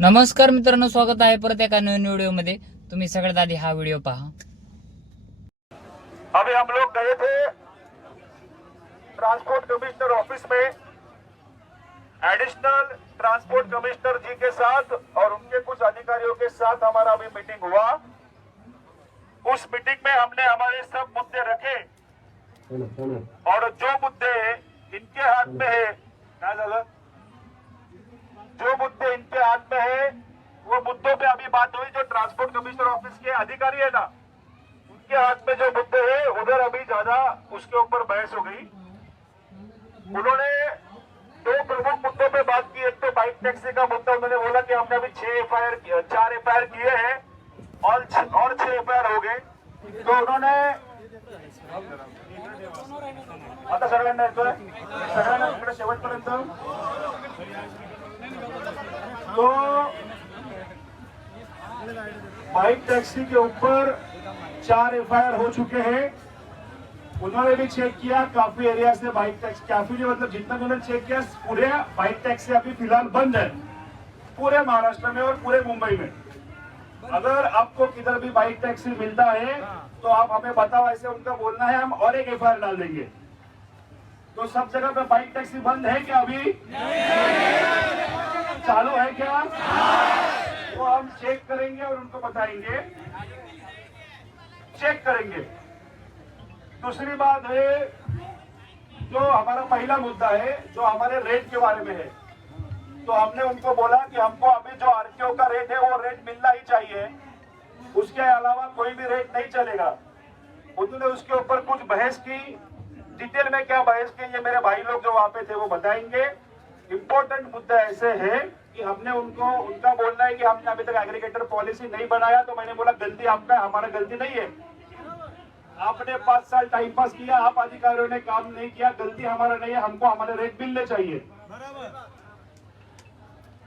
नमस्कार मित्रांनो स्वागत आहे परत एका नवीन व्हिडिओमध्ये तुम्ही सगळ्यात आधी हा व्हिडिओ पहा. अभी हम लोग गए थे ट्रांसपोर्ट कमिश्नर ऑफिस में. एडिशनल ट्रांसपोर्ट कमिश्नर जी के साथ और उनके कुछ अधिकारियों के साथ हमारा अभी मीटिंग हुआ। उस मीटिंग में हमने हमारे सब मुद्दे रखे। और जो मुद्दे इनके हाथ में है क्या झालं? जो मुद्दे इनके हाथ में है, वो मुद्दों पे अभी बात हुई, जो ट्रांसपोर्ट कमिश्नर ऑफ़िस के अधिकारी है ना, उनके हाथ में जो मुद्दे है, उधर अभी ज़्यादा उसके ऊपर बहस हो गई। उन्होंने दो प्रमुख मुद्दों पे बात की, एक तो बाइक टैक्सी का मुद्दा, उन्होंने बोला कि हमने अभी छह एफ़ आई चार एफ़ आई किए हैं, और छ- और छह एफ़ हो गए। तो उन्होंने आता सगळ्यांना येतोय सगळ्यांना तो बाइक टैक्सी के ऊपर चार एफ़ हो चुके हैं। उन्होंने भी चेक किया, काफ़ी एरिया से बाइक टैक्स, काफ़ी नहीं मतलब जितना उन्होंने चेक किया, पूरे बाइक टैक्सी अभी फ़िलहाल बंद है। पूरे महाराष्ट्र में और पूरे मुंबई में। अगर आपको किधर भी बाइक टैक्सी मिलता है तो आप हमें बताओ, ऐसे उनका बोलना है, हम और एक एफआईआर डाल देंगे। तो सब जगह पे बाइक टैक्सी बंद है क्या अभी? चालू है क्या? वो हम चेक करेंगे और उनको बताएँगे। चेक करेंगे। दूसरी बात है, जो हमारा पहला मुद्दा है, जो हमारे रेट के बारे में है तो हमने उनको बोला कि हमको अभी जो आरटीओ का रेट है, वो रेट मिलना ही चाहिए। उसके अलावा कोई भी रेट नहीं चलेगा। उन्होंने उसके ऊपर कुछ बहस की। डिटेल में क्या बहस की, ये मेरे भाई लोग जो वहाँ पे थे, वो बताएँगे। इम्पोर्टेंट मुद्दा ऐसे है कि हमने उनको उनका बोलना है कि हमने अभी तक एग्रीगेटर पॉलिसी नहीं बनाया तो मैंने बोला गलती आपका हमारा गलती नहीं है। आपने पाँच साल टाइम पास किया आप अधिकारियों ने काम नहीं किया गलती हमारा नहीं है हमको हमारे रेट मिलने चाहिए।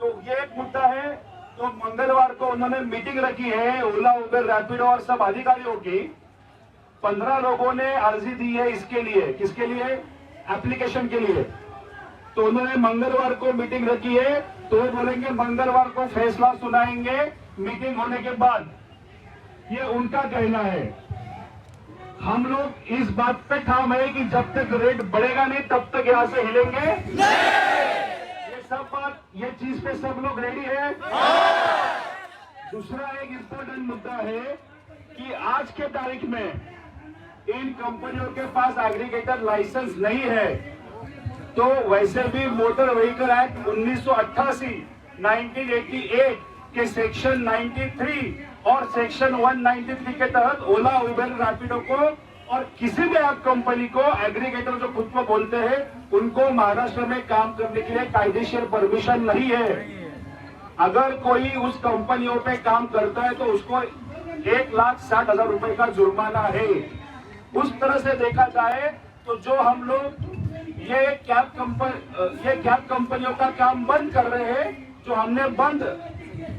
तो ये एक मुद्दा है तो मंगलवार को उन्होंने मीटिंग रखी है ओला उबेर रैपिडो और सब अधिकारियों की। पंद्रह लोगों ने अर्जी दी है इसके लिए किसके लिए? एप्लीकेशन के लिए। तो उन्होंने मंगलवार को मीटिंग रखी है। तो वो बोलेंगे मंगलवार को फैसला सुनाएँगे मीटिंग होने के बाद। ये उनका कहना है। हम लोग इस बात पे ठाम है कि जब तक रेट बढ़ेगा नहीं तब तक यहाँ से हिलेंगे। ये सब बात ये चीज़ पे सब लोग रेडी है। दूसरा एक इम्पोर्टेंट मुद्दा है कि आज के तारीख में इन कंपनियों के पास एग्रीगेटर लाइसेंस नहीं है। तो वैसे भी मोटर व्हीकल एक्ट 1988 1988 के सेक्शन 93 और सेक्शन 193 के तहत ओला, उबेर, रैपिडो को और किसी भी ऐप कंपनी को, एग्रीगेटर जो खुद को बोलते हैं, उनको महाराष्ट्र में काम करने के लिए कायदेशीर परमिशन नहीं है। अगर कोई उस कंपनियों पे काम करता है तो उसको एक लाख साठ हज़ार रुपए का जुर्माना है। उस तरह से देखा जाए तो जो हम लोग ये कैब कंपनी ये कैब कंपनियों का काम बंद कर रहे हैं? जो हमने बंद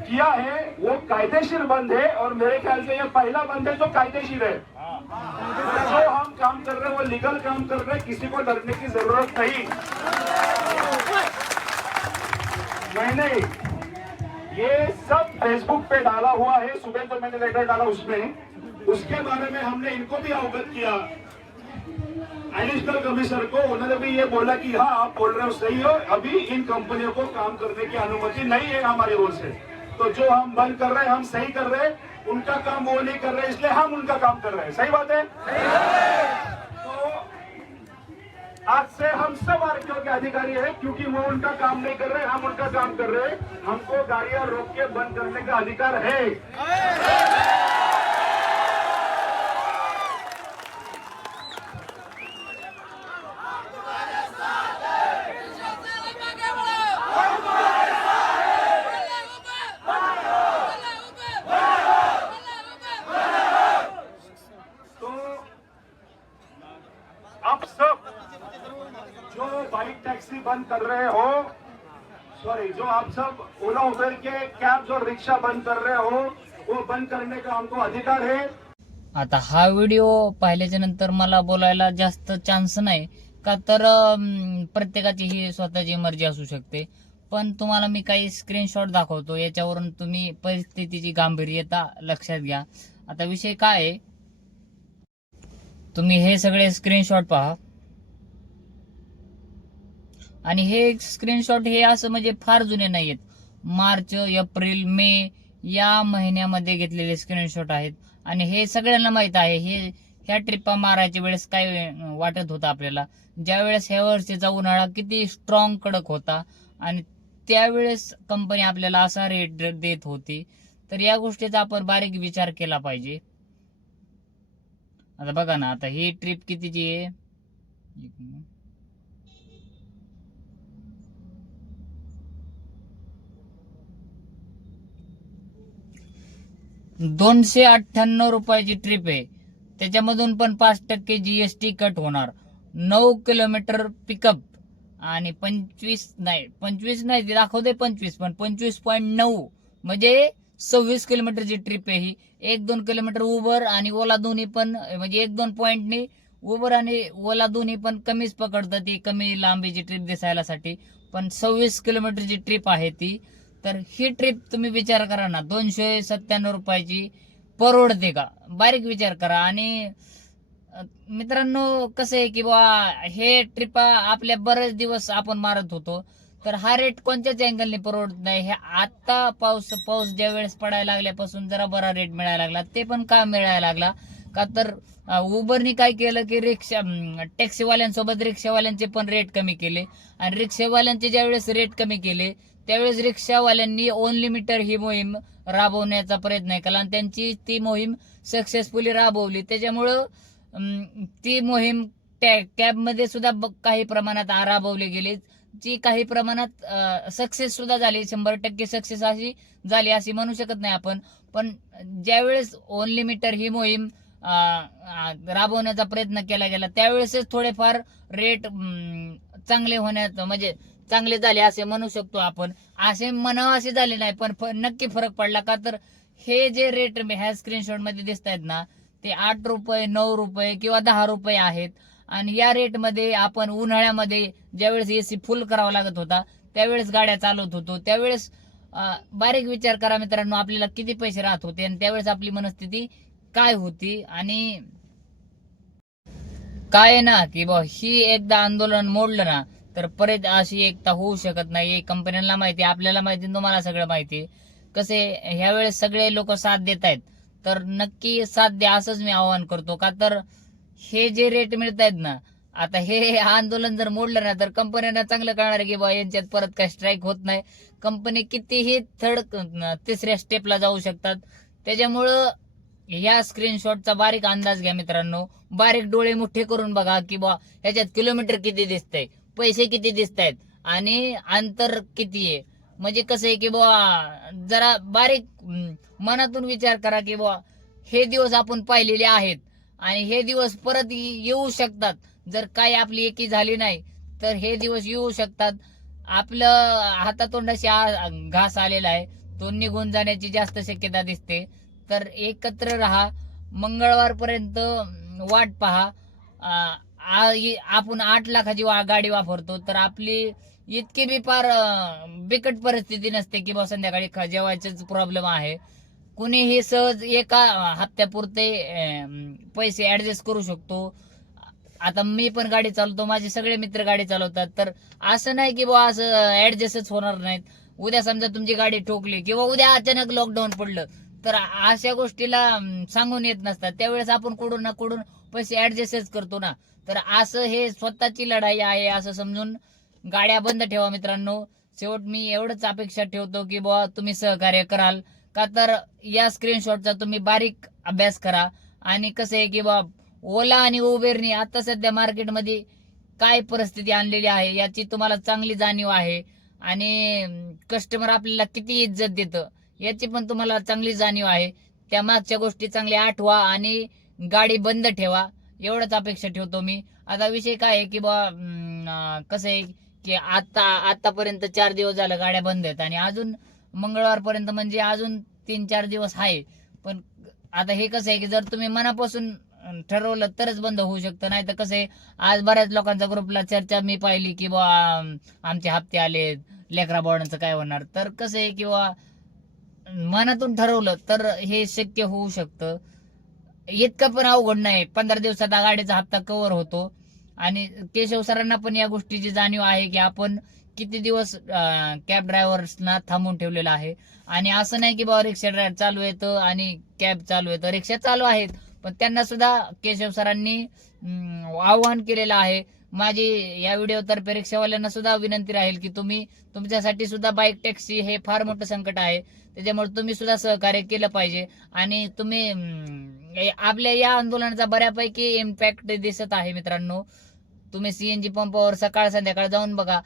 किया है, वो कायदेशीर बंद है और मेरे ख्याल से ये पहला बंद है जो कायदेशीर है। जो हम काम कर रहे हैं, वो लीगल काम कर रहे हैं, किसी को डरने की ज़रूरत नहीं। मैंने ये सब फेसबुक पे डाला हुआ है, सुबह तो मैंने लेटर डाला उसमें, उसके बारे में हमने इनको भी अवगत किया। एडिशनल कमिश्नर को उन्होंने भी ये बोला कि हाँ आप बोल रहे हो सही हो, अभी इन कंपनियों को काम करने की अनुमति नहीं है हमारी ओर से। तो जो हम बंद कर रहे हैं, हम सही कर रहे हैं, उनका काम वो नहीं कर रहे, इसलिए हम उनका काम कर रहे हैं। सही बात है? तो आज से हम सब आरटीओ के अधिकारी हैं, क्योंकि वो उनका काम नहीं कर रहे, हम उनका काम कर रहे हैं। हमको गाड़ियाँ रोक के बंद करने का अधिकार है। कर रहे हो? सॉरी जो आप सब ओला उबर के कैब्स और रिक्शा बंद कर रहे हो वो बंद करने का हमको अधिकार है। आता हा व्हिडिओ पाहिल्याच्या नंतर मला बोलायला जास्त चान्स नाही का तर प्रत्येकाची ही स्वतःची मर्जी असू शकते. पण तुम्हाला मी काही स्क्रीनशॉट दाखवतो याच्यावरून तुम्ही परिस्थितीची गांभीर्यता लक्षात घ्या. आता विषय काय आहे? तुम्ही हे सगळे स्क्रीनशॉट पहा. आणि हे स्क्रीनशॉट हे असं म्हणजे फार जुने नाहीयेत. मार्च एप्रिल मे या महिन्यामध्ये घेतलेले स्क्रीनशॉट आहेत. आणि हे सगळ्यांना माहीत आहे हे ह्या ट्रिपा मारायच्या वेळेस काय वाटत होतं आपल्याला? ज्या वेळेस ह्या वर्षीचा उन्हाळा किती स्ट्रॉंग कडक होता आणि त्यावेळेस कंपनी आपल्याला असा रेट देत होती तर या गोष्टीचा आपण बारीक विचार केला पाहिजे. आता बघा ना आता ही ट्रिप कितीची आहे? दोनशे अठ्ठ्याण्णव रुपयाची ट्रिप आहे. त्याच्यामधून पण पाच टक्के जी एस टी कट होणार. नऊ किलोमीटर पिकअप आणि पंचवीस नाही पंचवीस नाही ते दाखवते पंचवीस पण पंचवीस पॉईंट नऊ म्हणजे सव्वीस किलोमीटरची ट्रिप आहे ही. एक दोन किलोमीटर उबर आणि ओला दोन्ही पण म्हणजे एक दोन पॉईंटनी उबर आणि ओला दोन्ही पण कमीच पकडतं ती कमी लांबीची ट्रिप दिसायलासाठी पण सव्वीस किलोमीटरची ट्रिप आहे ती. तर ही ट्रिप तुम्ही विचार करा ना. दोनशे सत्त्याण्णव रुपयाची परवडते का? बारीक विचार करा. आणि मित्रांनो कसं आहे की बा हे ट्रिप आपल्या बरेच दिवस आपण मारत होतो. तर हा रेट कोणत्याच अँगलने परवडत नाही. हे आता पाऊस पाऊस ज्या वेळेस पडायला लागल्यापासून जरा बरा रेट मिळायला लागला. ते पण का मिळायला लागला? का तर उबरनी काय केलं की रिक्षा टॅक्सीवाल्यांसोबत रिक्षावाल्यांचे पण रेट कमी केले. आणि रिक्षावाल्यांचे ज्यावेळेस रेट कमी केले त्यावेळेस रिक्षावाल्यांनी ओनली मीटर ही मोहीम राबवण्याचा प्रयत्न केला आणि त्यांची ती मोहीम सक्सेसफुली राबवली. त्याच्यामुळं ती मोहीम कॅबमध्ये सुद्धा ब- काही प्रमाणात राबवली गेली. जी काही प्रमाणात सक्सेस सुद्धा झाली. शंभर टक्के सक्सेस अशी झाली अशी म्हणू शकत नाही आपण. पण ज्यावेळेस ओनली मीटर ही मोहीम राबवण्याचा प्रयत्न केला गेला त्यावेळेसच थोडेफार रेट चांगले होण्यात म्हणजे चांगले झाले असे म्हणू शकतो आपण. असे म्हणावं असे झाले नाही पण नक्की फरक पडला का तर हे जे रेट ह्या स्क्रीनशॉटमध्ये दिसत आहेत ना ते आठ रुपये नऊ रुपये किंवा दहा रुपये आहेत. आणि या रेटमध्ये आपण उन्हाळ्यामध्ये ज्यावेळेस एसी फुल करावा लागत होता त्यावेळेस गाड्या चालवत होतो. त्यावेळेस बारीक विचार करा मित्रांनो आपल्याला किती पैसे राहत होते आणि त्यावेळेस आपली मनस्थिती काय होती आणि काय आहे ना की बा ही एकदा आंदोलन मोडलं ना तर परत अशी एकता होऊ शकत नाही. कंपन्यांना माहिती आपल्याला माहिती तुम्हाला सगळं माहिती कसे ह्या वेळेस सगळे लोक साथ देत आहेत. तर नक्की साथ द्या असंच मी आवाहन करतो का? तर हे जे रेट मिळत आहेत ना आता हे आंदोलन जर मोडलं ना तर कंपन्यांना चांगलं कळणार आहे की बा यांच्यात परत काय स्ट्राईक होत नाही. कंपनी कितीही थर्ड तिसऱ्या स्टेपला जाऊ शकतात. त्याच्यामुळं या स्क्रीनशॉटचा बारीक अंदाज घ्या मित्रांनो. बारीक डोळे मोठे करून बघा की बा ह्याच्यात किलोमीटर किती दिसतंय. पैसे किती दिसत आहेत आणि अंतर किती आहे? म्हणजे कसं आहे की बुवा जरा बारीक मनातून विचार करा की बुवा हे दिवस आपण पाहिलेले आहेत. आणि हे दिवस परत येऊ शकतात. जर काही आपली एकी झाली नाही तर हे दिवस येऊ शकतात. आपलं हातातोंडाशी घास आलेला आहे. तो निघून जाण्याची जास्त शक्यता दिसते. तर एकत्र राहा. मंगळवारपर्यंत वाट पहा. आपण आठ लाखाची वा- गाडी वापरतो तर आपली इतकी बी फार बिकट परिस्थिती नसते की बा संध्याकाळी ख- प्रॉब्लेम आहे. कुणीही सहज एका हप्त्यापुरते पैसे ऍडजस्ट करू शकतो. आता मी पण गाडी चालवतो माझे सगळे मित्र गाडी चालवतात तर असं नाही की बा असं ऍडजस्टच होणार नाहीत. उद्या समजा तुमची गाडी ठोकली किंवा उद्या अचानक लॉकडाऊन पडलं तर अशा गोष्टीला सांगून येत नसतात. त्यावेळेस आपण कुठून ना कुठून पैसे ऍडजस्टच करतो ना. तर असं हे स्वतःची लढाई आहे असं समजून गाड्या बंद ठेवा मित्रांनो. शेवट मी एवढंच अपेक्षा ठेवतो की बुवा तुम्ही सहकार्य कराल. का तर या स्क्रीनशॉटचा तुम्ही बारीक अभ्यास करा. आणि कसं आहे की बा ओला आणि उबेरनी आता सध्या मार्केटमध्ये काय परिस्थिती आणलेली आहे याची तुम्हाला चांगली जाणीव आहे. आणि कस्टमर आपल्याला किती इज्जत देतं याची पण तुम्हाला चांगली जाणीव आहे. त्या मागच्या गोष्टी चांगल्या आठवा आणि गाडी बंद ठेवा. एवढंच अपेक्षा ठेवतो मी. आता विषय काय आहे की बा कसं आहे की आता आतापर्यंत चार दिवस झालं गाड्या बंद आहेत आणि अजून मंगळवारपर्यंत म्हणजे अजून तीन चार दिवस आहे. पण आता हे कसं आहे की जर तुम्ही मनापासून ठरवलं तरच बंद होऊ शकतं. नाही तर कसं आहे आज बऱ्याच लोकांच्या ग्रुपला चर्चा मी पाहिली की बा आमचे हप्ते आलेत लेकरा बाळांचं काय होणार? तर कसं आहे किंवा मनातून ठरवलं तर हे शक्य होऊ शकतं. इतकं पण अवघड नाही. पंधरा दिवसात गाडीचा हप्ता कव्हर होतो. आणि केशव सरांना पण या गोष्टीची जाणीव आहे की आपण किती दिवस कॅब ड्रायव्हर्सना थांबून ठेवलेलं आहे. आणि असं नाही की बाबा रिक्षा ड्रायव्हर चालू येतं आणि कॅब चालू येतं रिक्षा चालू आहेत. पण त्यांना सुद्धा केशव सरांनी आव्हान आवाहन केलेलं आहे माझी या व्हिडिओ तर्फे रिक्षावाल्यांना सुद्धा विनंती राहील की तुम्ही तुमच्यासाठी सुद्धा बाईक टॅक्सी हे फार मोठं संकट आहे. त्याच्यामुळे तुम्ही सुद्धा सहकार्य केलं पाहिजे. आणि तुम्ही आपल्या या आंदोलनाचा बऱ्यापैकी इम्पॅक्ट दिसत आहे मित्रांनो. तुम्ही सीएनजी पंपावर सकाळ संध्याकाळ जाऊन बघा.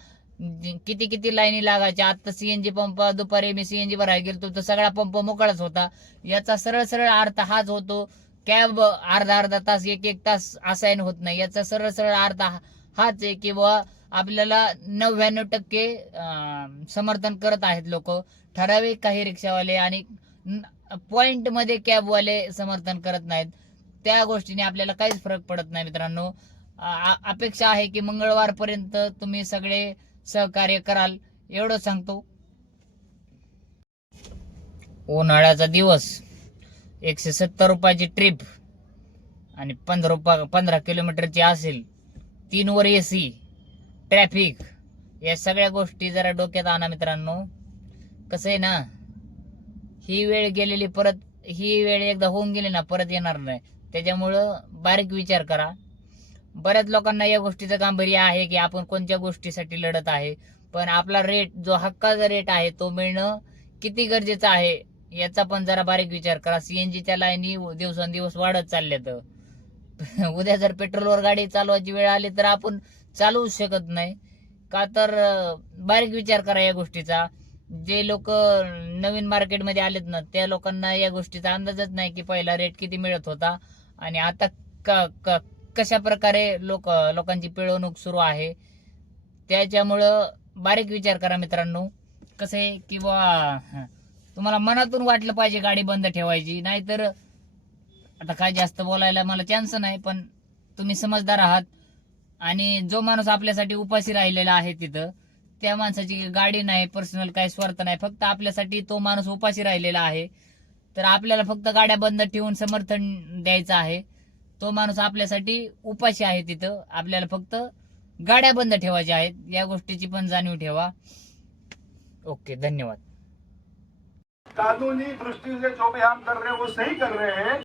किती किती लाईनी लागायच्या आता सीएनजी पंप दुपारी मी सीएनजी भरायला गेलो तो सगळा पंप मोकळाच होता. याचा सरळ सरळ अर्थ हाच होतो कॅब अर्धा अर्धा तास एक एक तास असायन होत नाही. याचा सरळ सरळ अर्थ हाच आहे की बुवा आपल्याला नव्याण्णव टक्के समर्थन करत आहेत लोक. ठराविक काही रिक्षावाले आणि पॉइंटमध्ये कॅबवाले समर्थन करत नाहीत. त्या गोष्टीने आपल्याला काहीच फरक पडत नाही मित्रांनो. अपेक्षा आहे की मंगळवारपर्यंत तुम्ही सगळे सहकार्य कराल. एवढं सांगतो. उन्हाळ्याचा दिवस. एकशे सत्तर रुपयाची ट्रिप आणि पंधरा रुपया पंधरा किलोमीटरची असेल तीनवर ए सी ट्रॅफिक या सगळ्या गोष्टी जरा डोक्यात आणा मित्रांनो. कसं आहे ना ही वेळ गेलेली परत ही वेळ एकदा होऊन गेली ना परत येणार नाही. त्याच्यामुळं बारीक विचार करा. बऱ्याच लोकांना या गोष्टीचं गांभीर्य आहे की आपण कोणत्या गोष्टीसाठी लढत आहे पण आपला रेट जो हक्काचा रेट आहे तो मिळणं किती गरजेचं आहे याचा पण जरा बारीक विचार करा. सीएनजीच्या लाईनी दिवसेंदिवस वाढत चालल्यात. उद्या जर पेट्रोलवर गाडी चालवायची वेळ आली तर आपण चालवूच शकत नाही. का तर बारीक विचार करा या गोष्टीचा. जे लोक नवीन मार्केटमध्ये आलेत ना त्या लोकांना या गोष्टीचा अंदाजच नाही की पहिला रेट किती मिळत होता. आणि आता क- क- कशा प्रकारे लोक लोकांची पिळवणूक सुरू आहे त्याच्यामुळं बारीक विचार करा मित्रांनो. कसं आहे किंवा तुम्हाला मनातून वाटलं पाहिजे गाडी बंद ठेवायची नाहीतर आता काय जास्त बोलायला मला चान्स नाही पण तुम्ही समजदार आहात. आणि जो माणूस आपल्यासाठी उपाशी राहिलेला आहे तिथं त्या माणसाची गाडी नाही पर्सनल काही स्वार्थ नाही फक्त आपल्यासाठी तो माणूस उपाशी राहिलेला आहे. तर आपल्याला फक्त गाड्या बंद ठेवून समर्थन द्यायचं आहे. तो माणूस आपल्यासाठी उपाशी आहे तिथं. आपल्याला फक्त गाड्या बंद ठेवायच्या आहेत. या गोष्टीची पण जाणीव ठेवा. ओके धन्यवाद. कानूनी दृष्टि से जो भी हम कर रहे हैं वो सही कर रहे हैं।